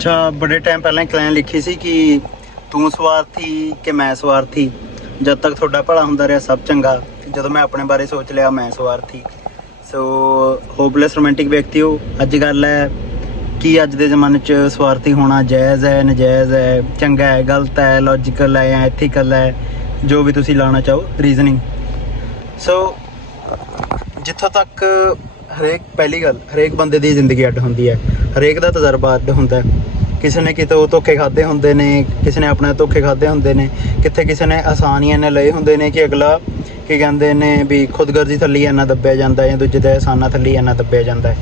ਅੱਛਾ, ਬੜੇ ਟਾਈਮ ਪਹਿਲਾਂ ਕਲੈਨ ਲਿਖੀ ਸੀ ਕਿ ਤੂੰ ਸਵਾਰਥੀ ਕਿ ਮੈਂ ਸਵਾਰਥੀ? ਜਦ ਤੱਕ ਤੁਹਾਡਾ ਭਲਾ ਹੁੰਦਾ ਰਿਹਾ ਸਭ ਚੰਗਾ। ਜਦੋਂ ਮੈਂ ਆਪਣੇ ਬਾਰੇ ਸੋਚ ਲਿਆ, ਮੈਂ ਸਵਾਰਥੀ। ਸੋ ਹੋਪਲੈਸ ਰੋਮਾਂਟਿਕ ਵਿਅਕਤੀ ਹੋ। ਅੱਜ ਗੱਲ ਹੈ ਕਿ ਅੱਜ ਦੇ ਜ਼ਮਾਨੇ 'ਚ ਸਵਾਰਥੀ ਹੋਣਾ ਜਾਇਜ਼ ਹੈ, ਨਜਾਇਜ਼ ਹੈ, ਚੰਗਾ ਹੈ, ਗਲਤ ਹੈ ਲੌਜੀਕਲ ਹੈ ਜਾਂ ਐਥੀਕਲ ਹੈ, ਜੋ ਵੀ ਤੁਸੀਂ ਲਾਣਾ ਚਾਹੋ ਰੀਜ਼ਨਿੰਗ ਸੋ ਜਿੱਥੋਂ ਤੱਕ ਹਰੇਕ, ਪਹਿਲੀ ਗੱਲ, ਹਰੇਕ ਬੰਦੇ ਦੀ ਜ਼ਿੰਦਗੀ ਅੱਡ ਹੁੰਦੀ ਹੈ। ਹਰੇਕ ਦਾ ਤਜਰਬਾ ਅੱਡ ਹੁੰਦਾ ਹੈ। ਕਿਸੇ ਨੇ ਕਿਤੇ ਉਹ ਧੋਖੇ ਖਾਦੇ ਹੁੰਦੇ ਨੇ, ਕਿਸੇ ਨੇ ਆਪਣੇ ਧੋਖੇ ਖਾਦੇ ਹੁੰਦੇ ਨੇ, ਕਿੱਥੇ ਕਿਸੇ ਨੇ ਆਸਾਨੀਆਂ ਨੇ ਲਏ ਹੁੰਦੇ ਨੇ ਕਿ ਅਗਲਾ ਕੀ ਕਹਿੰਦੇ ਨੇ ਵੀ ਖੁਦਗਰਜ਼ੀ ਥੱਲੇ ਇੰਨਾ ਦੱਬਿਆ ਜਾਂਦਾ ਜਾਂ ਦੂਜੇ ਦੇ ਆਸਾਨਾਂ ਥੱਲੇ ਇੰਨਾ ਦੱਬਿਆ ਜਾਂਦਾ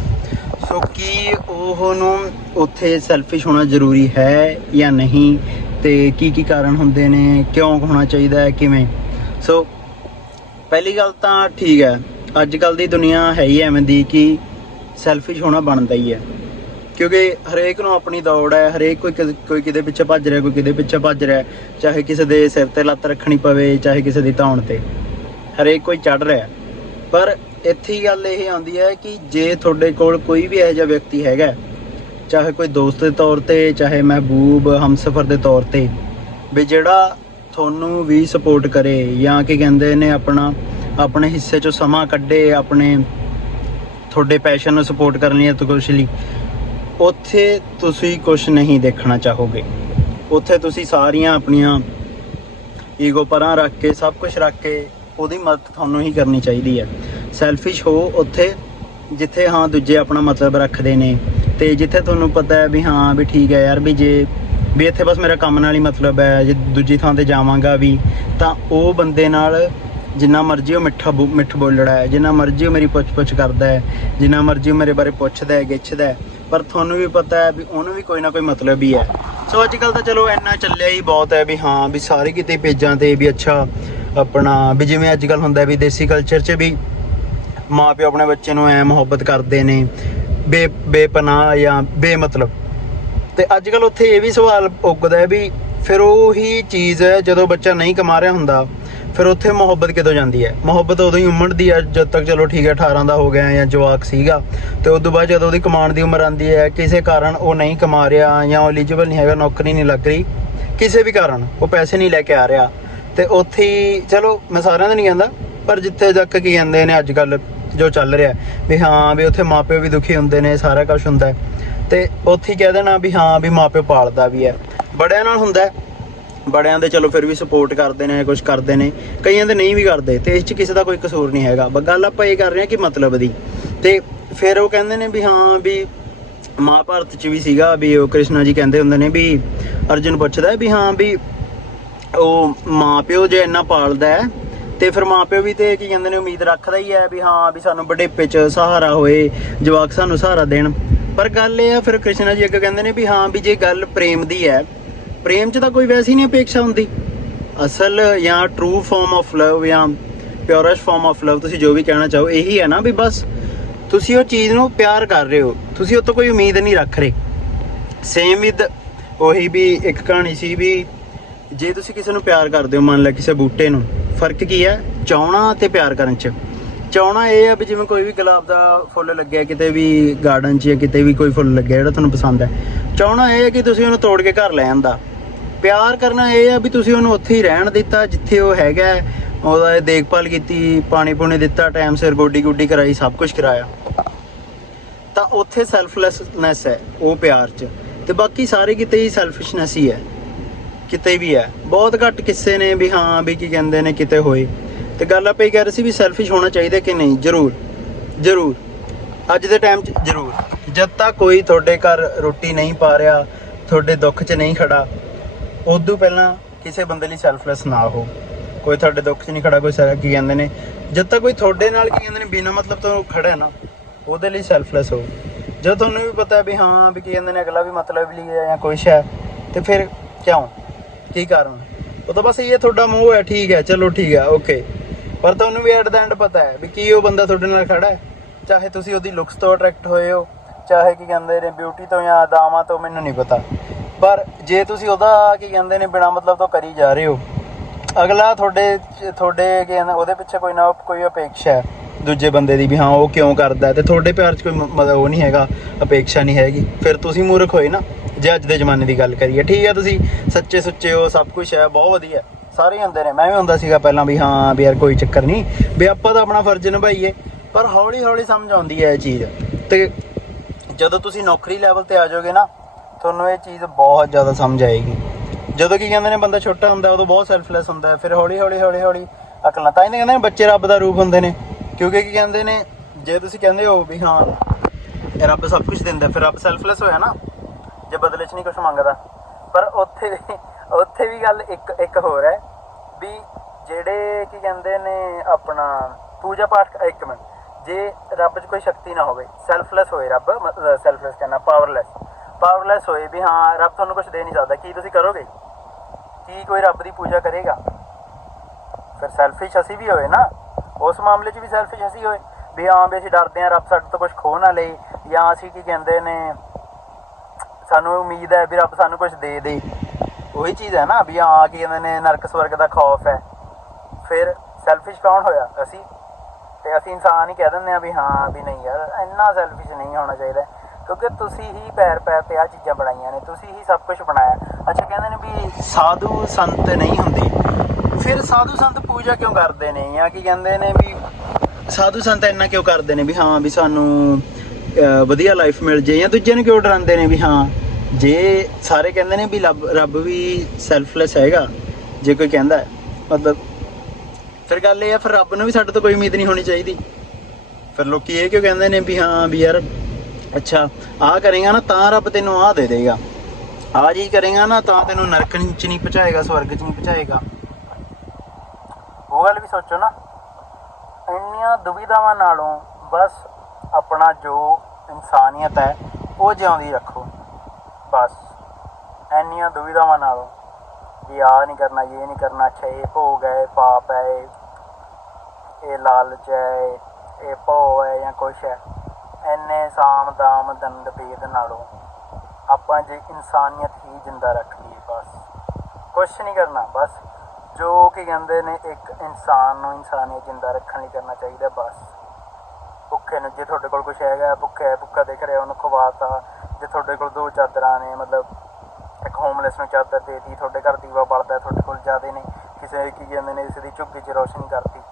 ਸੋ ਕੀ ਉਹ ਨੂੰ ਉੱਥੇ ਸੈਲਫਿਸ਼ ਹੋਣਾ ਜ਼ਰੂਰੀ ਹੈ ਜਾਂ ਨਹੀਂ ਤੇ ਕੀ ਕੀ ਕਾਰਨ ਹੁੰਦੇ ਨੇ, ਕਿਉਂ ਹੋਣਾ ਚਾਹੀਦਾ ਹੈ, ਕਿਵੇਂ? ਸੋ ਪਹਿਲੀ ਗੱਲ ਤਾਂ ਠੀਕ ਹੈ, ਅੱਜ ਕੱਲ ਦੀ ਦੁਨੀਆ ਹੈ ਹੀ ਐਵੇਂ ਦੀ ਕਿ ਸੈਲਫਿਸ਼ ਹੋਣਾ ਬਣਦਾ ਹੀ ਹੈ। ਕਿਉਂਕਿ ਹਰੇਕ ਨੂੰ ਆਪਣੀ ਦੌੜ ਹੈ, ਹਰੇਕ ਕੋਈ ਕਿਸ- ਕੋਈ ਕਿਤੇ ਪਿੱਛੇ ਭੱਜ ਰਿਹਾ, ਕੋਈ ਕਿਤੇ ਪਿੱਛੇ ਭੱਜ ਰਿਹਾ, ਚਾਹੇ ਕਿਸੇ ਦੇ ਸਿਰ ਤੇ ਲੱਤ ਰੱਖਣੀ ਪਵੇ, ਚਾਹੇ ਕਿਸੇ ਦੀ ਧੌਣ ਤੇ ਹਰੇਕ ਕੋਈ ਚੜ ਰਿਹਾ ਹੈ। ਪਰ ਇੱਥੇ ਹੀ ਗੱਲ ਇਹ ਆਉਂਦੀ ਹੈ ਕਿ ਜੇ ਤੁਹਾਡੇ ਕੋਲ ਕੋਈ ਵੀ ਇਹੋ ਜਿਹਾ ਵਿਅਕਤੀ ਹੈਗਾ, ਚਾਹੇ ਕੋਈ ਦੋਸਤ ਦੇ ਤੌਰ ਤੇ, ਚਾਹੇ ਮਹਿਬੂਬ ਹਮਸਫਰ ਦੇ ਤੌਰ ਤੇ, ਵੀ ਜਿਹੜਾ ਤੁਹਾਨੂੰ ਵੀ ਸਪੋਰਟ ਕਰੇ ਜਾਂ ਕੀ ਕਹਿੰਦੇ ਨੇ ਆਪਣਾ, ਆਪਣੇ ਹਿੱਸੇ ਚੋਂ ਸਮਾਂ ਕੱਢੇ, ਆਪਣੇ ਤੁਹਾਡੇ ਪੈਸ਼ਨ ਨੂੰ ਸਪੋਰਟ ਕਰਨ ਲਈ ਅਤੇ ਕੁਛ ਲਈ ਉੱਥੇ ਤੁਸੀਂ ਕੁਝ ਨਹੀਂ ਦੇਖਣਾ ਚਾਹੋਗੇ। ਉੱਥੇ ਤੁਸੀਂ ਸਾਰੀਆਂ ਆਪਣੀਆਂ ਈਗੋ ਪਰਾਂ ਰੱਖ ਕੇ, ਸਭ ਕੁਝ ਰੱਖ ਕੇ ਉਹਦੀ ਮਦਦ ਤੁਹਾਨੂੰ ਹੀ ਕਰਨੀ ਚਾਹੀਦੀ ਹੈ। ਸੈਲਫਿਸ਼ ਹੋ ਉੱਥੇ, ਜਿੱਥੇ ਹਾਂ ਦੂਜੇ ਆਪਣਾ ਮਤਲਬ ਰੱਖਦੇ ਨੇ ਤੇ ਜਿੱਥੇ ਤੁਹਾਨੂੰ ਪਤਾ ਹੈ ਵੀ ਹਾਂ ਵੀ ਠੀਕ ਹੈ ਯਾਰ ਵੀ ਜੇ, ਵੀ ਇੱਥੇ ਬਸ ਮੇਰਾ ਕੰਮ ਨਾਲ ਹੀ ਮਤਲਬ ਹੈ, ਜੇ ਦੂਜੀ ਥਾਂ ਤੇ ਜਾਵਾਂਗਾ ਵੀ, ਤਾਂ ਉਹ ਬੰਦੇ ਨਾਲ ਜਿੰਨਾ ਮਰਜ਼ੀ ਉਹ ਮਿੱਠਾ ਬੋ- ਮਿੱਠ ਬੋਲੜਾ ਹੈ, ਜਿੰਨਾ ਮਰਜ਼ੀ ਉਹ ਮੇਰੀ ਪੁੱਛ-ਪੁੱਛ ਕਰਦਾ ਹੈ, ਜਿੰਨਾ ਮਰਜ਼ੀ ਉਹ ਮੇਰੇ ਬਾਰੇ ਪੁੱਛਦਾ ਹੈ, ਗਿੱਛਦਾ ਹੈ, ਪਰ ਤੁਹਾਨੂੰ ਵੀ ਪਤਾ ਹੈ ਵੀ ਉਹਨੂੰ ਵੀ ਕੋਈ ਨਾ ਕੋਈ ਮਤਲਬ ਹੀ ਹੈ। ਸੋ ਅੱਜ ਕੱਲ ਤਾਂ ਚਲੋ ਇੰਨਾ ਚੱਲਿਆ ਹੀ ਬਹੁਤ ਹੈ ਵੀ ਹਾਂ, ਵੀ ਸਾਰੇ ਕਿਤੇ ਪੇਜਾਂ ਤੇ ਵੀ ਅੱਛਾ ਆਪਣਾ, ਵੀ ਜਿਵੇਂ ਅੱਜ ਕੱਲ ਹੁੰਦਾ ਵੀ ਦੇਸੀ ਕਲਚਰ 'ਚ ਵੀ ਮਾਂ ਪਿਓ ਆਪਣੇ ਬੱਚੇ ਨੂੰ ਐ ਮੁਹੱਬਤ ਕਰਦੇ ਨੇ, ਬੇ ਬੇਪਨਾਹ ਜਾਂ ਬੇਮਤਲਬ। ਤੇ ਅੱਜ ਕੱਲ ਉੱਥੇ ਇਹ ਵੀ ਸਵਾਲ ਉੱਗਦਾ ਹੈ ਵੀ ਫਿਰ ਉਹੀ ਚੀਜ਼ ਹੈ ਜਦੋਂ ਬੱਚਾ ਨਹੀਂ ਕਮਾ ਰਿਹਾ ਹੁੰਦਾ ਫਿਰ ਉੱਥੇ ਮੁਹੱਬਤ ਕਿਦੋਂ ਜਾਂਦੀ ਹੈ? ਮੁਹੱਬਤ ਉਦੋਂ ਹੀ ਉਮੜਦੀ ਹੈ, ਜਦ ਤੱਕ ਚਲੋ ਠੀਕ ਹੈ 18 ਦਾ ਹੋ ਗਿਆ ਜਾਂ ਜਵਾਕ ਸੀਗਾ। ਤੇ ਉਸ ਤੋਂ ਬਾਅਦ ਜਦੋਂ ਉਹਦੀ ਕਮਾਉਣ ਦੀ ਉਮਰ ਆਉਂਦੀ ਹੈ, ਕਿਸੇ ਕਾਰਨ ਉਹ ਨਹੀਂ ਕਮਾ ਰਿਹਾ ਜਾਂ ਉਹ ਐਲੀਜੀਬਲ ਨਹੀਂ ਹੈਗਾ, ਨੌਕਰੀ ਨਹੀਂ ਲੱਗ ਰਹੀ, ਕਿਸੇ ਵੀ ਕਾਰਨ ਉਹ ਪੈਸੇ ਨਹੀਂ ਲੈ ਕੇ ਆ ਰਿਹਾ। ਤੇ ਉੱਥੇ ਚਲੋ ਮੈਂ ਸਾਰਿਆਂ ਦਾ ਨਹੀਂ ਕਹਿੰਦਾ, ਪਰ ਜਿੱਥੇ ਤੱਕ ਕੀ ਕਹਿੰਦੇ ਨੇ ਅੱਜ ਕੱਲ ਜੋ ਚੱਲ ਰਿਹਾ ਵੀ ਹਾਂ, ਵੀ ਉੱਥੇ ਮਾਪਿਓ ਵੀ ਦੁਖੀ ਹੁੰਦੇ ਨੇ, ਸਾਰਾ ਕੁਝ ਹੁੰਦਾ ਹੈ। ਤੇ ਉੱਥੇ ਕਹਿ ਦੇਣਾ ਵੀ ਹਾਂ, ਵੀ ਮਾਪਿਓ ਪਾਲਦਾ ਵੀ ਹੈ। ਬੜਿਆਂ ਨਾਲ ਹੁੰਦਾ ਬੜਿਆਂ ਦੇ ਚਲੋ ਫਿਰ ਵੀ ਸਪੋਰਟ ਕਰਦੇ ਨੇ ਕੁਝ ਕਰਦੇ ਨੇ। ਕਈਆਂ ਦੇ ਨਹੀਂ ਵੀ ਕਰਦੇ, ਤੇ ਇਸ 'ਚ ਕਿਸੇ ਦਾ ਕੋਈ ਕਸੂਰ ਨਹੀਂ ਹੈਗਾ। ਬਸ ਗੱਲ ਆਪਾਂ ਇਹ ਕਰ ਰਹੇ ਹਾਂ ਕਿ ਮਤਲਬ ਦੀ। ਤੇ ਫਿਰ ਉਹ ਕਹਿੰਦੇ ਨੇ ਵੀ ਹਾਂ, ਵੀ ਮਹਾਭਾਰਤ 'ਚ ਵੀ ਸੀਗਾ, ਵੀ ਉਹ ਕ੍ਰਿਸ਼ਨਾ ਜੀ ਕਹਿੰਦੇ ਹੁੰਦੇ ਨੇ ਵੀ ਅਰਜੁਨ ਪੁੱਛਦਾ ਵੀ ਹਾਂ, ਵੀ ਉਹ ਮਾਪਿਓ ਜੇ ਇੰਨਾ ਪਾਲਦਾ ਹੈ, ਤੇ ਫਿਰ ਮਾਪਿਓ ਵੀ ਤੇ ਕੀ ਕਹਿੰਦੇ ਨੇ, ਉਮੀਦ ਰੱਖਦਾ ਹੀ ਹੈ ਵੀ ਹਾਂ, ਵੀ ਸਾਨੂੰ ਬੁਢੇਪੇ 'ਚ ਸਹਾਰਾ ਹੋਏ, ਜਵਾਕ ਸਾਨੂੰ ਸਹਾਰਾ ਦੇਣ। ਪਰ ਗੱਲ ਇਹ ਆ, ਫਿਰ ਕ੍ਰਿਸ਼ਨਾ ਜੀ ਅੱਗੇ ਕਹਿੰਦੇ ਨੇ ਵੀ ਹਾਂ, ਵੀ ਜੇ ਗੱਲ ਪ੍ਰੇਮ ਦੀ ਹੈ ਪ੍ਰੇਮ 'ਚ ਤਾਂ ਕੋਈ ਵੈਸੀ ਨਹੀਂ ਅਪੇਕਸ਼ਾ ਹੁੰਦੀ। ਅਸਲ ਜਾਂ ਟਰੂ ਫਾਰਮ ਆਫ ਲਵ ਜਾਂ ਪਿਓਰੈਸਟ ਫਾਰਮ ਆਫ ਲਵ ਤੁਸੀਂ ਜੋ ਵੀ ਕਹਿਣਾ ਚਾਹੋ, ਇਹੀ ਹੈ ਨਾ ਵੀ ਬਸ ਤੁਸੀਂ ਉਹ ਚੀਜ਼ ਨੂੰ ਪਿਆਰ ਕਰ ਰਹੇ ਹੋ। ਤੁਸੀਂ ਉਹ ਤੋਂ ਕੋਈ ਉਮੀਦ ਨਹੀਂ ਰੱਖ ਰਹੇ। ਸੇਮ ਵਿਦ ਉਹੀ ਵੀ ਇੱਕ ਕਹਾਣੀ ਸੀ ਵੀ ਜੇ ਤੁਸੀਂ ਕਿਸੇ ਨੂੰ ਪਿਆਰ ਕਰਦੇ ਹੋ, ਮੰਨ ਲੈ ਕਿਸੇ ਬੂਟੇ ਨੂੰ, ਫ਼ਰਕ ਕੀ ਹੈ? ਚਾਹਣਾ ਤੇ ਪਿਆਰ ਕਰਨ ਚ। ਚਾਹਣਾ ਇਹ ਹੈ ਵੀ ਜਿਵੇਂ ਕੋਈ ਵੀ ਗੁਲਾਬ ਦਾ ਫੁੱਲ ਲੱਗਿਆ, ਕਿਤੇ ਵੀ ਗਾਰਡਨ 'ਚ ਜਾਂ ਕਿਤੇ ਵੀ ਕੋਈ ਫੁੱਲ ਲੱਗਿਆ, ਜਿਹੜਾ ਤੁਹਾਨੂੰ ਪਸੰਦ ਹੈ। ਚਾਹਣਾ ਇਹ ਹੈ ਕਿ ਤੁਸੀਂ ਉਹਨੂੰ ਤੋੜ ਕੇ ਘਰ ਲੈ ਆਂਦਾ। ਪਿਆਰ ਕਰਨਾ ਇਹ ਆ ਵੀ ਤੁਸੀਂ ਉਹਨੂੰ ਉੱਥੇ ਹੀ ਰਹਿਣ ਦਿੱਤਾ, ਜਿੱਥੇ ਉਹ ਹੈਗਾ ਉਹਦਾ ਦੇਖਭਾਲ ਕੀਤੀ, ਪਾਣੀ ਪੂਣੀ ਦਿੱਤਾ ਟਾਈਮ ਸਿਰ ਗੋਡੀ ਗੁੱਡੀ ਕਰਾਈ, ਸਭ ਕੁਝ ਕਰਾਇਆ। ਤਾਂ ਉੱਥੇ ਸੈਲਫਲੈਸਨੈਸ ਹੈ, ਉਹ ਪਿਆਰ 'ਚ। ਤੇ ਬਾਕੀ ਸਾਰੇ ਕਿਤੇ ਹੀ ਸੈਲਫਿਸ਼ਨੈਸ ਹੀ ਹੈ। ਕਿਤੇ ਵੀ ਹੈ। ਬਹੁਤ ਘੱਟ ਕਿੱਸੇ ਨੇ ਵੀ ਹਾਂ, ਵੀ ਕੀ ਕਹਿੰਦੇ ਨੇ, ਕਿਤੇ ਹੋਏ। ਤੇ ਗੱਲ ਆਪਾਂ ਇਹ ਕਹਿ ਰਹੇ ਸੀ ਵੀ ਸੈਲਫਿਸ਼ ਹੋਣਾ ਚਾਹੀਦਾ ਕਿ ਨਹੀਂ? ਜ਼ਰੂਰ। ਜ਼ਰੂਰ। ਅੱਜ ਦੇ ਟਾਈਮ 'ਚ ਜ਼ਰੂਰ। ਜਦ ਤੱਕ ਕੋਈ ਤੁਹਾਡੇ ਘਰ ਰੋਟੀ ਨਹੀਂ ਪਾ ਰਿਹਾ, ਤੁਹਾਡੇ ਦੁੱਖ 'ਚ ਨਹੀਂ ਖੜਾ ਉਦੋਂ ਪਹਿਲਾਂ ਕਿਸੇ ਬੰਦੇ ਲਈ ਸੈਲਫਲੈਸ ਨਾ ਹੋ। ਕੋਈ ਤੁਹਾਡੇ ਦੁੱਖ 'ਚ ਨਹੀਂ ਖੜਾ, ਕੋਈ ਸਾਰਾ, ਕੀ ਕਹਿੰਦੇ ਨੇ? ਜਦ ਤੱਕ ਕੋਈ ਤੁਹਾਡੇ ਨਾਲ ਕੀ ਕਹਿੰਦੇ ਨੇ, ਬਿਨਾਂ ਮਤਲਬ ਤੋਂ ਖੜਾ ਹੈ ਨਾ, ਉਹਦੇ ਲਈ ਸੈਲਫਲੈਸ ਹੋ। ਜਦੋਂ ਤੁਹਾਨੂੰ ਵੀ ਪਤਾ ਵੀ ਹਾਂ, ਵੀ ਕੀ ਕਹਿੰਦੇ ਨੇ, ਅਗਲਾ ਵੀ ਮਤਲਬ ਲਈ ਹੈ ਜਾਂ ਕੁਛ ਹੈ, ਤੇ ਫਿਰ ਕਿਉਂ? ਕੀ ਕਾਰਨ? ਉਹ ਤਾਂ ਬਸ ਇਹ ਤੁਹਾਡਾ ਮੋਹ ਹੈ, ਠੀਕ ਹੈ, ਚਲੋ ਠੀਕ ਹੈ ਓਕੇ ਪਰ ਤੁਹਾਨੂੰ ਵੀ ਐਟ ਦਾ ਐਂਡ ਪਤਾ ਹੈ ਵੀ ਕੀ ਉਹ ਬੰਦਾ ਤੁਹਾਡੇ ਨਾਲ ਖੜਾ ਹੈ। ਚਾਹੇ ਤੁਸੀਂ ਉਹਦੀ ਲੁੱਕਸ ਤੋਂ ਅਟਰੈਕਟ ਹੋਏ ਹੋ, ਚਾਹੇ ਕੀ ਕਹਿੰਦੇ ਨੇ ਬਿਊਟੀ ਤੋਂ ਜਾਂ ਅਦਾਵਾਂ ਤੋਂ, ਮੈਨੂੰ ਨਹੀਂ ਪਤਾ। ਪਰ ਜੇ ਤੁਸੀਂ ਉਹਦਾ ਕੀ ਕਹਿੰਦੇ ਨੇ, ਬਿਨਾ ਮਤਲਬ ਤੋਂ ਕਰੀ ਜਾ ਰਹੇ ਹੋ, ਅਗਲਾ ਤੁਹਾਡੇ ਤੁਹਾਡੇ ਕੀ ਕਹਿੰਦੇ, ਉਹਦੇ ਪਿੱਛੇ ਕੋਈ ਨਾ ਕੋਈ ਅਪੇਕਸ਼ਾ ਹੈ ਦੂਜੇ ਬੰਦੇ ਦੀ ਵੀ, ਹਾਂ, ਉਹ ਕਿਉਂ ਕਰਦਾ ਤੇ ਤੁਹਾਡੇ ਪਿਆਰ 'ਚ ਕੋਈ ਮਤਲਬ ਉਹ ਨਹੀਂ ਹੈਗਾ, ਅਪੇਕਸ਼ਾ ਨਹੀਂ ਹੈਗੀ। ਫਿਰ ਤੁਸੀਂ ਮੂਰਖ ਹੋਏ ਨਾ, ਜੇ ਅੱਜ ਦੇ ਜ਼ਮਾਨੇ ਦੀ ਗੱਲ ਕਰੀਏ। ਠੀਕ ਹੈ ਤੁਸੀਂ, ਸੱਚੇ ਸੁੱਚੇ ਹੋ, ਸਭ ਕੁਝ ਹੈ, ਬਹੁਤ ਵਧੀਆ। ਸਾਰੇ ਹੀ ਹੁੰਦੇ ਨੇ। ਮੈਂ ਵੀ ਹੁੰਦਾ ਸੀਗਾ ਪਹਿਲਾਂ ਵੀ, ਹਾਂ, ਵੀ ਯਾਰ ਕੋਈ ਚੱਕਰ ਨਹੀਂ। ਵੀ ਆਪਾਂ ਤਾਂ ਆਪਣਾ ਫਰਜ਼ ਨਿਭਾਈਏ, ਪਰ ਹੌਲੀ ਹੌਲੀ ਸਮਝ ਆਉਂਦੀ ਹੈ ਇਹ ਚੀਜ਼। ਤੇ ਜਦੋਂ ਤੁਸੀਂ ਨੌਕਰੀ ਲੈਵਲ ਤੇ ਆ ਜਾਓਗੇ ਨਾ ਤੁਹਾਨੂੰ ਇਹ ਚੀਜ਼ ਬਹੁਤ ਜ਼ਿਆਦਾ ਸਮਝ ਆਏਗੀ। ਜਦੋਂ ਕੀ ਕਹਿੰਦੇ ਨੇ, ਬੰਦਾ ਛੋਟਾ ਹੁੰਦਾ, ਉਦੋਂ ਬਹੁਤ ਸੈਲਫਲੈਸ ਹੁੰਦਾ, ਫਿਰ ਹੌਲੀ ਹੌਲੀ ਹੌਲੀ ਹੌਲੀ ਅਕਲਾਂ ਤਾਂ ਹੀ ਕਹਿੰਦੇ ਨੇ, ਬੱਚੇ ਰੱਬ ਦਾ ਰੂਪ ਹੁੰਦੇ ਨੇ। ਕਿਉਂਕਿ ਕੀ ਕਹਿੰਦੇ ਨੇ, ਜੇ ਤੁਸੀਂ ਕਹਿੰਦੇ ਹੋ ਵੀ ਹਾਂ, ਇਹ ਰੱਬ ਸਭ ਕੁਝ ਦਿੰਦਾ, ਫਿਰ ਰੱਬ ਸੈਲਫਲੈਸ ਹੋਇਆ ਨਾ, ਜੇ ਬਦਲੇ 'ਚ ਨਹੀਂ ਕੁਝ ਮੰਗਦਾ। ਪਰ ਉੱਥੇ ਉੱਥੇ ਵੀ ਗੱਲ ਇੱਕ ਇੱਕ ਹੋਰ ਹੈ ਵੀ ਜਿਹੜੇ ਕੀ ਕਹਿੰਦੇ ਨੇ ਆਪਣਾ ਪੂਜਾ ਪਾਠ ਇੱਕ ਮਿੰਟ। ਜੇ ਰੱਬ 'ਚ ਕੋਈ ਸ਼ਕਤੀ ਨਾ ਹੋਵੇ ਸੈਲਫਲੈਸ ਹੋਏ ਰੱਬ ਸੈਲਫਲੈਸ ਕਹਿੰਦਾ ਪਾਵਰਲੈਸ ਪਾਵਰਲੈਸ ਹੋਏ ਵੀ ਹਾਂ, ਰੱਬ ਤੁਹਾਨੂੰ ਕੁਝ ਦੇ ਨਹੀਂ ਸਕਦਾ। ਕੀ ਤੁਸੀਂ ਕਰੋਗੇ? ਕੀ ਕੋਈ ਰੱਬ ਦੀ ਪੂਜਾ ਕਰੇਗਾ? ਫਿਰ ਸੈਲਫਿਸ਼ ਅਸੀਂ ਵੀ ਹੋਏ ਨਾ। ਉਸ ਮਾਮਲੇ 'ਚ ਵੀ ਸੈਲਫਿਸ਼ ਅਸੀਂ ਹੋਏ। ਵੀ ਹਾਂ ਵੀ ਅਸੀਂ ਡਰਦੇ ਹਾਂ, ਰੱਬ ਸਾਡੇ ਤੋਂ ਕੁਝ ਖੋ ਨਾ ਲਏ। ਜਾਂ ਅਸੀਂ ਕੀ ਕਹਿੰਦੇ ਨੇ, ਸਾਨੂੰ ਉਮੀਦ ਹੈ ਵੀ ਰੱਬ ਸਾਨੂੰ ਕੁਝ ਦੇ ਦੇ। ਉਹੀ ਚੀਜ਼ ਹੈ ਨਾ ਵੀ ਹਾਂ, ਕੀ ਕਹਿੰਦੇ ਨੇ, ਨਰਕ ਸਵਰਗ ਦਾ ਖੌਫ ਹੈ। ਫਿਰ ਸੈਲਫਿਸ਼ ਕੌਣ ਹੋਇਆ? ਅਸੀਂ। ਤੇ ਅਸੀਂ ਇਨਸਾਨ ਹੀ ਕਹਿ ਦਿੰਦੇ ਆ ਵੀ ਹਾਂ, ਵੀ ਨਹੀਂ ਯਾਰ, ਇੰਨਾ ਸੈਲਫਿਸ਼ ਨਹੀਂ ਹੋਣਾ ਚਾਹੀਦਾ। ਕਿਉਂਕਿ ਤੁਸੀਂ ਹੀ ਪੈਰ ਪੈਰ ਤੇ ਆ ਚੀਜ਼ਾਂ ਬਣਾਈਆਂ ਨੇ, ਤੁਸੀਂ ਹੀ ਸਭ ਕੁਝ ਬਣਾਇਆ। ਅੱਛਾ, ਕਹਿੰਦੇ ਨੇ ਵੀ ਸਾਧੂ ਸੰਤ ਨਹੀਂ ਹੁੰਦੇ। ਫਿਰ ਸਾਧੂ ਸੰਤ ਪੂਜਾ ਕਿਉਂ ਕਰਦੇ ਨੇ? ਜਾਂ ਕੀ ਕਹਿੰਦੇ ਨੇ ਵੀ ਸਾਧੂ ਸੰਤ ਇੰਨਾ ਕਿਉਂ ਕਰਦੇ ਨੇ ਵੀ ਹਾਂ ਵੀ ਸਾਨੂੰ ਵਧੀਆ ਲਾਈਫ ਮਿਲ ਜੇ, ਜਾਂ ਦੂਜਿਆਂ ਨੂੰ ਕਿਉਂ ਡਰਾਉਂਦੇ ਨੇ ਵੀ ਹਾਂ, ਜੇ ਸਾਰੇ ਕਹਿੰਦੇ ਨੇ ਵੀ ਰੱਬ ਰੱਬ ਵੀ ਸੈਲਫਲੈਸ ਹੈਗਾ, ਜੇ ਕੋਈ ਕਹਿੰਦਾ ਮਤਲਬ ਫਿਰ ਗੱਲ ਇਹ ਆ, ਫਿਰ ਰੱਬ ਨੂੰ ਵੀ ਸਾਡੇ ਤੋਂ ਕੋਈ ਉਮੀਦ ਨਹੀਂ ਹੋਣੀ ਚਾਹੀਦੀ। ਫਿਰ ਲੋਕੀ ਇਹ ਕਿਉਂ ਕਹਿੰਦੇ ਨੇ ਵੀ ਹਾਂ ਵੀ ਯਾਰ ਅੱਛਾ, ਆਹ ਕਰੇਗਾ ਨਾ, ਤਾਂ ਰੱਬ ਤੈਨੂੰ ਆਹ ਦੇ ਦੇਗਾ। ਆਹ ਜੀ ਕਰੇਗਾ ਨਾ, ਤਾਂ ਤੈਨੂੰ ਨਰਕ ਚ ਨਹੀਂ ਪਹੁੰਚਾਏਗਾ, ਸਵਰਗ ਚ ਨਹੀਂ ਪਹੁੰਚਾਏਗਾ। ਉਹ ਗੱਲ ਵੀ ਸੋਚੋ ਨਾ। ਇੰਨੀਆਂ ਦੁਵਿਧਾਵਾਂ ਨਾਲੋਂ ਬਸ ਆਪਣਾ ਜੋ ਇਨਸਾਨੀਅਤ ਹੈ, ਉਹ ਜਿਉਂਦੀ ਰੱਖੋ। ਬਸ। ਇੰਨੀਆਂ ਦੁਵਿਧਾਵਾਂ ਨਾਲੋਂ। ਵੀ ਆ ਨਹੀਂ ਕਰਨਾ, ਇਹ ਨਹੀਂ ਕਰਨਾ, ਅੱਛਾ, ਇਹ ਭੋਗ ਹੈ, ਇਹ ਪਾਪ ਹੈ, ਇਹ ਲਾਲਚ ਹੈ, ਇਹ ਭੋ ਹੈ ਜਾਂ ਕੁਛ ਹੈ। ਐਨੇ ਸਾਮ ਦਾਮ ਦੰਡ ਭੇਦ ਨਾਲੋਂ ਆਪਾਂ ਜੇ ਇਨਸਾਨੀਅਤ ਹੀ ਜਿੰਦਾ ਰੱਖ ਲਈਏ ਬਸ। ਕੁਛ ਨਹੀਂ ਕਰਨਾ, ਬਸ ਜੋ ਕੀ ਕਹਿੰਦੇ ਨੇ ਇੱਕ ਇਨਸਾਨ ਨੂੰ ਇਨਸਾਨੀਅਤ ਜਿੰਦਾ ਰੱਖਣ ਲਈ ਕਰਨਾ ਚਾਹੀਦਾ, ਬਸ। ਭੁੱਖੇ ਨੂੰ, ਜੇ ਤੁਹਾਡੇ ਕੋਲ ਕੁਝ ਹੈਗਾ, ਭੁੱਖਾ ਹੈ, ਭੁੱਖਾ ਦੇਖ ਰਿਹਾ, ਉਹਨੂੰ ਖਵਾਤਾ, ਜੇ ਤੁਹਾਡੇ ਕੋਲ ਦੋ ਚਾਦਰਾਂ ਨੇ, ਮਤਲਬ ਇੱਕ ਹੋਮਲੈਸ ਨੂੰ ਚਾਦਰ ਦੇਤੀ, ਤੁਹਾਡੇ ਘਰ ਦੀਵਾ ਬਲਦਾ, ਤੁਹਾਡੇ ਕੋਲ ਜ਼ਿਆਦੇ ਨੇ, ਕਿਸੇ ਕੀ ਕਹਿੰਦੇ ਨੇ ਕਿਸੇ ਦੀ ਝੁੱਗੀ 'ਚ ਰੋਸ਼ਨੀ ਕਰਤੀ।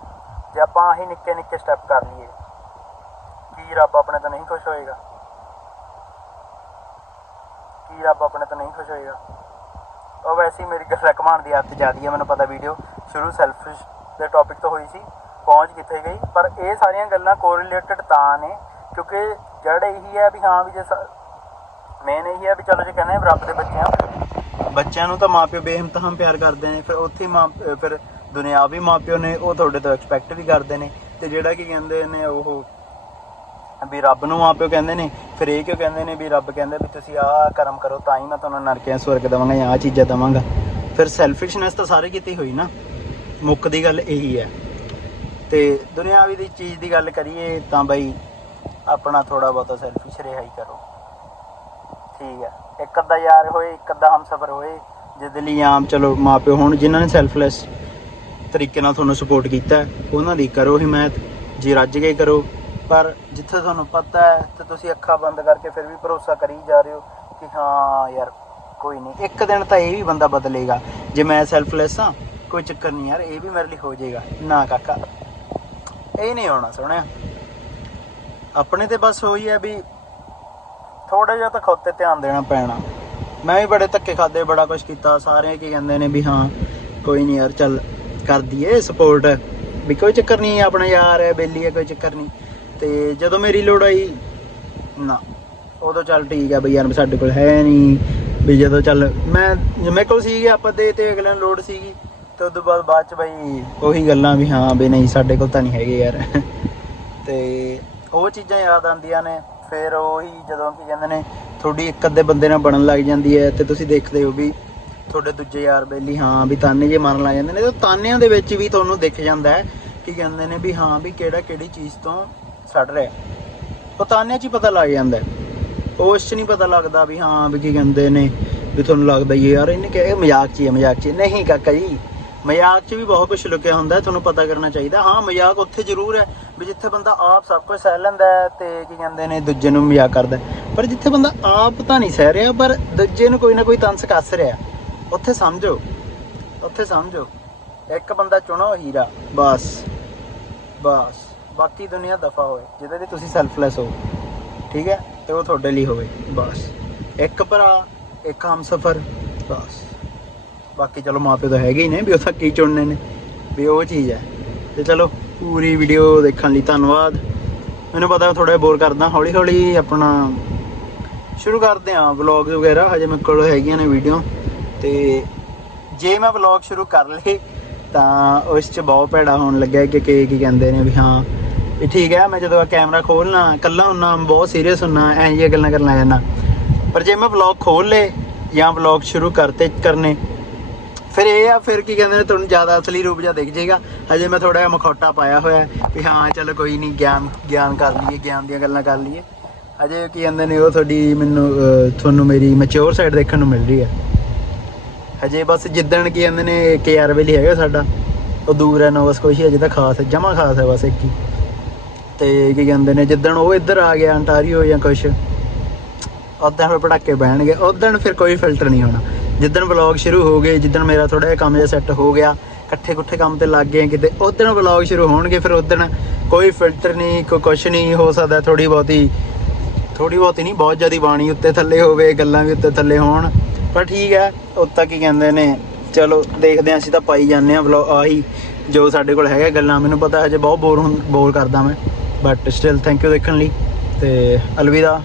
ਜੇ ਆਪਾਂ ਆਹੀ ਨਿੱਕੇ ਨਿੱਕੇ ਸਟੈਪ ਕਰ ਲਈਏ ਕੀ ਰੱਬ ਆਪਣੇ ਤੋਂ ਨਹੀਂ ਖੁਸ਼ ਹੋਏਗਾ? ਕੀ ਰੱਬ ਆਪਣੇ ਤੋਂ ਨਹੀਂ ਖੁਸ਼ ਹੋਏਗਾ? ਉਹ ਵੈਸੇ ਹੀ ਮੇਰੀ ਗੱਲ ਘਮਾਉਣ ਦੀ ਆਦਤ ਜ਼ਿਆਦੀ ਹੈ, ਮੈਨੂੰ ਪਤਾ ਵੀਡੀਓ ਸ਼ੁਰੂ ਸੈਲਫਿਸ਼ ਦੇ ਟੌਪਿਕ ਤੋਂ ਹੋਈ ਸੀ, ਪਹੁੰਚ ਕਿੱਥੇ ਗਈ? ਪਰ ਇਹ ਸਾਰੀਆਂ ਗੱਲਾਂ ਕੋਰਿਲੇਟਡ ਤਾਂ ਨੇ, ਕਿਉਂਕਿ ਜੜ ਇਹੀ ਹੈ ਵੀ ਹਾਂ ਵੀ ਜੇ ਮੇਨ ਇਹੀ ਹੈ ਵੀ ਚਲੋ ਜੇ ਕਹਿੰਦੇ ਆ ਵੀ ਰੱਬ ਦੇ ਬੱਚੇ ਆ। ਬੱਚਿਆਂ ਨੂੰ ਤਾਂ ਮਾਪਿਓ ਬੇਹਮਤਹਮ ਪਿਆਰ ਕਰਦੇ ਨੇ, ਫਿਰ ਉੱਥੇ ਹੀ ਮਾਂ ਫਿਰ ਦੁਨਿਆਵੀ ਮਾਪਿਓ ਨੇ ਉਹ ਤੁਹਾਡੇ ਤੋਂ ਐਕਸਪੈਕਟ ਵੀ ਕਰਦੇ ਨੇ, ਤੇ ਜਿਹੜਾ ਕੀ ਕਹਿੰਦੇ ਨੇ ਉਹ ਵੀ ਰੱਬ ਨੂੰ ਮਾਪਿਓ ਕਹਿੰਦੇ ਨੇ? ਫਿਰ ਇਹ ਕਿਉਂ ਕਹਿੰਦੇ ਨੇ ਵੀ ਰੱਬ ਕਹਿੰਦਾ ਵੀ ਤੁਸੀਂ ਆਹ ਕਰਮ ਕਰੋ, ਤਾਂ ਹੀ ਮੈਂ ਤੁਹਾਨੂੰ ਨਰਕਿਆਂ ਸਵਰਗ ਦੇਵਾਂਗਾ ਜਾਂ ਆਹ ਚੀਜ਼ਾਂ ਦੇਵਾਂਗਾ। ਫਿਰ ਸੈਲਫਿਸ਼ਨੈਸ ਤਾਂ ਸਾਰੇ ਕੀਤੀ ਹੋਈ ਨਾ। ਮੁੱਕ ਦੀ ਗੱਲ ਇਹੀ ਹੈ। ਤੇ ਦੁਨਿਆਵੀ ਦੀ ਚੀਜ਼ ਦੀ ਗੱਲ ਕਰੀਏ ਤਾਂ ਬਈ ਆਪਣਾ ਥੋੜਾ ਬਹੁਤਾ ਸੈਲਫਿਸ਼ ਰਿਹਾ ਹੀ ਕਰੋ। ਠੀਕ ਹੈ। ਇੱਕ ਅੱਧਾ ਯਾਰ ਹੋਏ, ਇੱਕ ਅੱਧਾ ਹਮਸਫਰ ਹੋਏ, ਜਿਹਦੇ ਲਈ ਆਮ ਚਲੋ ਮਾਪਿਓ ਹੋਣ, ਜਿਨ੍ਹਾਂ ਨੇ ਸੈਲਫਲੈਸ ਤਰੀਕੇ ਨਾਲ ਤੁਹਾਨੂੰ ਸਪੋਰਟ ਕੀਤਾ, ਉਹਨਾਂ ਦੀ ਕਰੋ ਹਿਮਾਇਤ। ਜੇ ਰੱਜ ਕੇ ਕਰੋ ਪਰ ਜਿੱਥੇ ਤੁਹਾਨੂੰ ਪਤਾ ਹੈ, ਤੇ ਤੁਸੀਂ ਅੱਖਾਂ ਬੰਦ ਕਰਕੇ ਫਿਰ ਵੀ ਭਰੋਸਾ ਕਰੀ ਜਾ ਰਹੇ ਹੋ ਕਿ ਹਾਂ ਯਾਰ, ਕੋਈ ਨਹੀਂ। ਇੱਕ ਦਿਨ ਤਾਂ ਇਹ ਵੀ ਬੰਦਾ ਬਦਲੇਗਾ। ਜੇ ਮੈਂ ਸੈਲਫਲੈਸ ਹਾਂ, ਕੋਈ ਚੱਕਰ ਨਹੀਂ ਯਾਰ, ਇਹ ਵੀ ਮੇਰੇ ਲਈ ਹੋ ਜਾਏਗਾ। ਨਾ ਕਾਕਾ, ਇਹ ਨਹੀਂ ਹੋਣਾ ਸੋਹਣਿਆ ਆਪਣੇ ਤੇ ਬਸ ਹੋਈ ਹੈ ਵੀ ਥੋੜਾ ਜਿਹਾ ਤਾਂ ਖੁਦ ਤੇ ਧਿਆਨ ਦੇਣਾ ਪੈਣਾ। ਮੈਂ ਵੀ ਬੜੇ ਧੱਕੇ ਖਾਦੇ ਬੜਾ ਕੁਝ ਕੀਤਾ। ਸਾਰੇ ਕੀ ਕਹਿੰਦੇ ਨੇ ਵੀ ਹਾਂ, ਕੋਈ ਨਹੀਂ ਯਾਰ, ਚੱਲ ਕਰ ਦਈਏ ਸਪੋਰਟ ਵੀ ਕੋਈ ਚੱਕਰ ਨਹੀਂ, ਆਪਣਾ ਯਾਰ ਹੈ, ਬੇਲੀ ਹੈ, ਕੋਈ ਚੱਕਰ ਨਹੀਂ। ਤੇ ਜਦੋਂ ਮੇਰੀ ਲੋੜ ਆਈ, ਨਾ, ਉਦੋਂ ਚੱਲ ਠੀਕ ਹੈ ਬਈ ਯਾਰ, ਸਾਡੇ ਕੋਲ ਹੈ ਨਹੀਂ। ਵੀ ਜਦੋਂ ਚੱਲ, ਮੈਂ, ਮੇਰੇ ਕੋਲ ਸੀਗੇ ਆਪਾਂ ਦੇ ਤੇ ਅਗਲੇ ਨੂੰ ਲੋੜ ਸੀਗੀ, ਤੇ ਉਦੋਂ ਬਾਅਦ ਬਾਅਦ ਚ ਬਈ ਉਹੀ ਗੱਲਾਂ ਵੀ ਹਾਂ ਵੀ ਨਹੀਂ, ਸਾਡੇ ਕੋਲ ਤਾਂ ਨਹੀਂ ਹੈਗੇ ਯਾਰ। ਤੇ ਉਹ ਚੀਜ਼ਾਂ ਯਾਦ ਆਉਂਦੀਆਂ ਨੇ, ਫਿਰ ਉਹੀ ਜਦੋਂ ਕੀ ਕਹਿੰਦੇ ਨੇ, ਤੁਹਾਡੀ ਇੱਕ ਅੱਧੇ ਬੰਦੇ ਨਾਲ ਬਣਨ ਲੱਗ ਜਾਂਦੀ ਹੈ, ਤੇ ਤੁਸੀਂ ਦੇਖਦੇ ਹੋ ਵੀ ਤੁਹਾਡੇ ਦੂਜੇ ਯਾਰ ਬੇਲੀ ਹਾਂ ਵੀ ਤਾਨੇ ਜੇ ਮਾਰਨ ਲੱਗ ਜਾਂਦੇ ਨੇ, ਤੇ ਤਾਨਿਆਂ ਦੇ ਵਿੱਚ ਵੀ ਤੁਹਾਨੂੰ ਦਿਖ ਜਾਂਦਾ ਹੈ, ਕੀ ਕਹਿੰਦੇ ਨੇ ਵੀ ਹਾਂ ਵੀ ਕਿਹੜਾ ਕਿਹੜੀ ਚੀਜ਼ ਤੋਂ ਸੜ ਰਿਹਾ। ਉਹ ਤਾਨਿਆਂ 'ਚ ਹੀ ਪਤਾ ਲੱਗ ਜਾਂਦਾ। ਹੈ ਉਸ 'ਚ ਨਹੀਂ ਪਤਾ ਲੱਗਦਾ ਵੀ ਹਾਂ, ਵੀ ਕੀ ਕਹਿੰਦੇ ਨੇ, ਵੀ ਤੁਹਾਨੂੰ ਲੱਗਦਾ ਯਾਰ ਇਹਨੇ ਕਿਹਾ ਇਹ ਮਜ਼ਾਕ 'ਚ ਹੀ ਹੈ, ਮਜ਼ਾਕ 'ਚ ਨਹੀਂ ਕਾਕਾ ਜੀ, ਮਜ਼ਾਕ 'ਚ ਵੀ ਬਹੁਤ ਕੁਝ ਲੁਕਿਆ ਹੁੰਦਾ, ਤੁਹਾਨੂੰ ਪਤਾ ਕਰਨਾ ਚਾਹੀਦਾ। ਹਾਂ, ਮਜ਼ਾਕ ਉੱਥੇ ਜ਼ਰੂਰ ਹੈ ਵੀ ਜਿੱਥੇ ਬੰਦਾ ਆਪ ਸਭ ਕੁਝ ਸਹਿ ਲੈਂਦਾ ਤੇ ਕੀ ਕਹਿੰਦੇ ਨੇ, ਦੂਜੇ ਨੂੰ ਮਜ਼ਾਕ ਕਰਦਾ ਪਰ ਜਿੱਥੇ ਬੰਦਾ ਆਪ ਤਾਂ ਨਹੀਂ ਸਹਿ ਰਿਹਾ, ਪਰ ਦੂਜੇ ਨੂੰ ਕੋਈ ਨਾ ਕੋਈ ਤੰਸ ਕੱਸ ਰਿਹਾ ਉੱਥੇ ਸਮਝੋ ਉੱਥੇ ਸਮਝੋ। ਇੱਕ ਬੰਦਾ ਚੁਣੋ ਹੀਰਾ, ਬਸ ਬਸ। ਬਾਕੀ ਦੁਨੀਆ ਦਫਾ ਹੋਏ, ਜਿਹਦੇ ਲਈ ਤੁਸੀਂ ਸੈਲਫਲੈਸ ਹੋ। ਠੀਕ ਹੈ? ਤੇ ਉਹ ਤੁਹਾਡੇ ਲਈ ਹੋਵੇ। ਬਸ। ਇੱਕ ਭਰਾ, ਇੱਕ ਹਮਸਫਰ, ਬਸ। ਬਾਕੀ ਚਲੋ ਮਾਪੇ ਤਾਂ ਹੈਗੇ ਹੀ ਨੇ, ਵੀ ਉਹ ਤਾਂ ਕੀ ਚੁਣਨੇ ਨੇ। ਵੀ ਉਹ ਚੀਜ਼ ਹੈ। ਤੇ ਚਲੋ, ਪੂਰੀ ਵੀਡੀਓ ਦੇਖਣ ਲਈ ਧੰਨਵਾਦ। ਮੈਨੂੰ ਪਤਾ ਥੋੜਾ ਬੋਰ ਕਰਦਾ ਹੌਲੀ ਹੌਲੀ ਆਪਣਾ ਸ਼ੁਰੂ ਕਰਦੇ ਹਾਂ ਵਲੌਗਸ ਵਗੈਰਾ, ਹਜੇ ਮੇਰੇ ਕੋਲ ਹੈਗੀਆਂ ਨੇ ਵੀਡੀਓ ਤੇ ਜੇ ਮੈਂ ਵਲੌਗ ਸ਼ੁਰੂ ਕਰ ਲਏ, ਤਾਂ ਉਸ 'ਚ ਬਹੁਤ ਭੈੜਾ ਹੋਣ ਲੱਗਿਆ ਕਿ ਕੀ ਕੀ ਕਹਿੰਦੇ ਨੇ ਵੀ ਹਾਂ ਵੀ ਠੀਕ ਹੈ, ਮੈਂ ਜਦੋਂ ਕੈਮਰਾ ਖੋਲਣਾ ਇਕੱਲਾ ਹੁੰਨਾ ਬਹੁਤ ਸੀਰੀਅਸ ਹੁੰਨਾ, ਐਂ ਜਿਹੀਆਂ ਗੱਲਾਂ ਕਰਨ ਲੱਗ ਜਾਂਦਾ। ਪਰ ਜੇ ਮੈਂ ਵਲੌਗ ਖੋਲ ਲੇ ਜਾਂ ਵਲੌਗ ਸ਼ੁਰੂ ਕਰਤੇ, ਕਰਨੇ, ਫਿਰ ਇਹ ਆ, ਫਿਰ ਕੀ ਕਹਿੰਦੇ ਨੇ, ਤੁਹਾਨੂੰ ਜ਼ਿਆਦਾ ਅਸਲੀ ਰੂਪ ਜਿਹਾ ਦਿਖ ਜਾਏਗਾ। ਹਜੇ ਮੈਂ ਥੋੜਾ ਜਿਹਾ ਮਖੌਟਾ ਪਾਇਆ ਹੋਇਆ ਵੀ ਹਾਂ, ਚਲੋ ਕੋਈ ਨਹੀਂ, ਗਿਆਨ ਗਿਆਨ ਕਰ ਲਈਏ, ਗਿਆਨ ਦੀਆਂ ਗੱਲਾਂ ਕਰ ਲਈਏ। ਹਜੇ ਕੀ ਕਹਿੰਦੇ ਨੇ, ਉਹ ਤੁਹਾਡੀ ਮੈਨੂੰ ਤੁਹਾਨੂੰ ਮੇਰੀ ਮੈਚੁਰ ਸਾਈਡ ਦੇਖਣ ਨੂੰ ਮਿਲ ਰਹੀ ਹੈ। ਹਜੇ ਬਸ ਜਿੱਦਣ ਕੀ ਕਹਿੰਦੇ ਨੇ ਕੇਆਰ ਵੇਲੀ ਹੈਗਾ ਸਾਡਾ, ਉਹ ਦੂਰ ਹੈ ਨੋਵਾ ਸਕੋਸ਼ੀਆ ਤਾਂ ਖਾਸ ਹੈ, ਜਮਾ ਖਾਸ ਹੈ ਬਸ ਇੱਕ ਹੀ। ਤੇ ਕੀ ਕਹਿੰਦੇ ਨੇ, ਜਿੱਦਣ ਉਹ ਇੱਧਰ ਆ ਗਿਆ, ਅੰਟਾਰੀਓ ਜਾਂ ਕੁਛ ਉਦੋਂ ਫਿਰ ਪਟਾਕੇ ਬਹਿਣਗੇ ਉਦੋਂ ਫਿਰ ਕੋਈ ਫਿਲਟਰ ਨਹੀਂ ਹੋਣਾ। ਜਿੱਦਣ ਵਲੌਗ ਸ਼ੁਰੂ ਹੋ ਗਏ, ਜਿੱਦਣ ਮੇਰਾ ਥੋੜਾ ਜਿਹਾ ਕੰਮ ਜਿਹਾ ਸੈੱਟ ਹੋ ਗਿਆ ਇਕੱਠੇ ਕੁੱਠੇ ਕੰਮ ਤੇ ਲੱਗ ਗਏ ਕਿਤੇ ਉਦੋਂ ਵਲੌਗ ਸ਼ੁਰੂ ਹੋਣਗੇ, ਫਿਰ ਉਦੋਂ ਕੋਈ ਫਿਲਟਰ ਨਹੀਂ ਕੋਈ ਕੁਛ ਨਹੀਂ, ਹੋ ਸਕਦਾ ਥੋੜੀ ਬਹੁਤੀ ਥੋੜੀ ਬਹੁਤੀ ਨਹੀਂ, ਬਹੁਤ ਜ਼ਿਆਦਾ ਬਾਣੀ ਉੱਤੇ ਥੱਲੇ ਹੋਵੇ, ਗੱਲਾਂ ਵੀ ਉੱਤੇ ਥੱਲੇ ਹੋਣ। ਪਰ ਠੀਕ ਹੈ ਉਦ ਤੱਕ ਕੀ ਕਹਿੰਦੇ ਨੇ, ਚਲੋ ਦੇਖਦੇ ਹਾਂ, ਅਸੀਂ ਤਾਂ ਪਾਈ ਜਾਂਦੇ ਹਾਂ ਵਲੌਗ ਆਹੀ, ਜੋ ਸਾਡੇ ਕੋਲ ਹੈਗਾ ਗੱਲਾਂ, ਮੈਨੂੰ ਪਤਾ ਹਜੇ ਬਹੁਤ ਬੋਰ ਬੋਰ ਕਰਦਾ ਮੈਂ। ਬਟ ਸਟਿਲ ਥੈਂਕ ਯੂ ਦੇਖਣ ਲਈ ਤੇ ਅਲਵਿਦਾ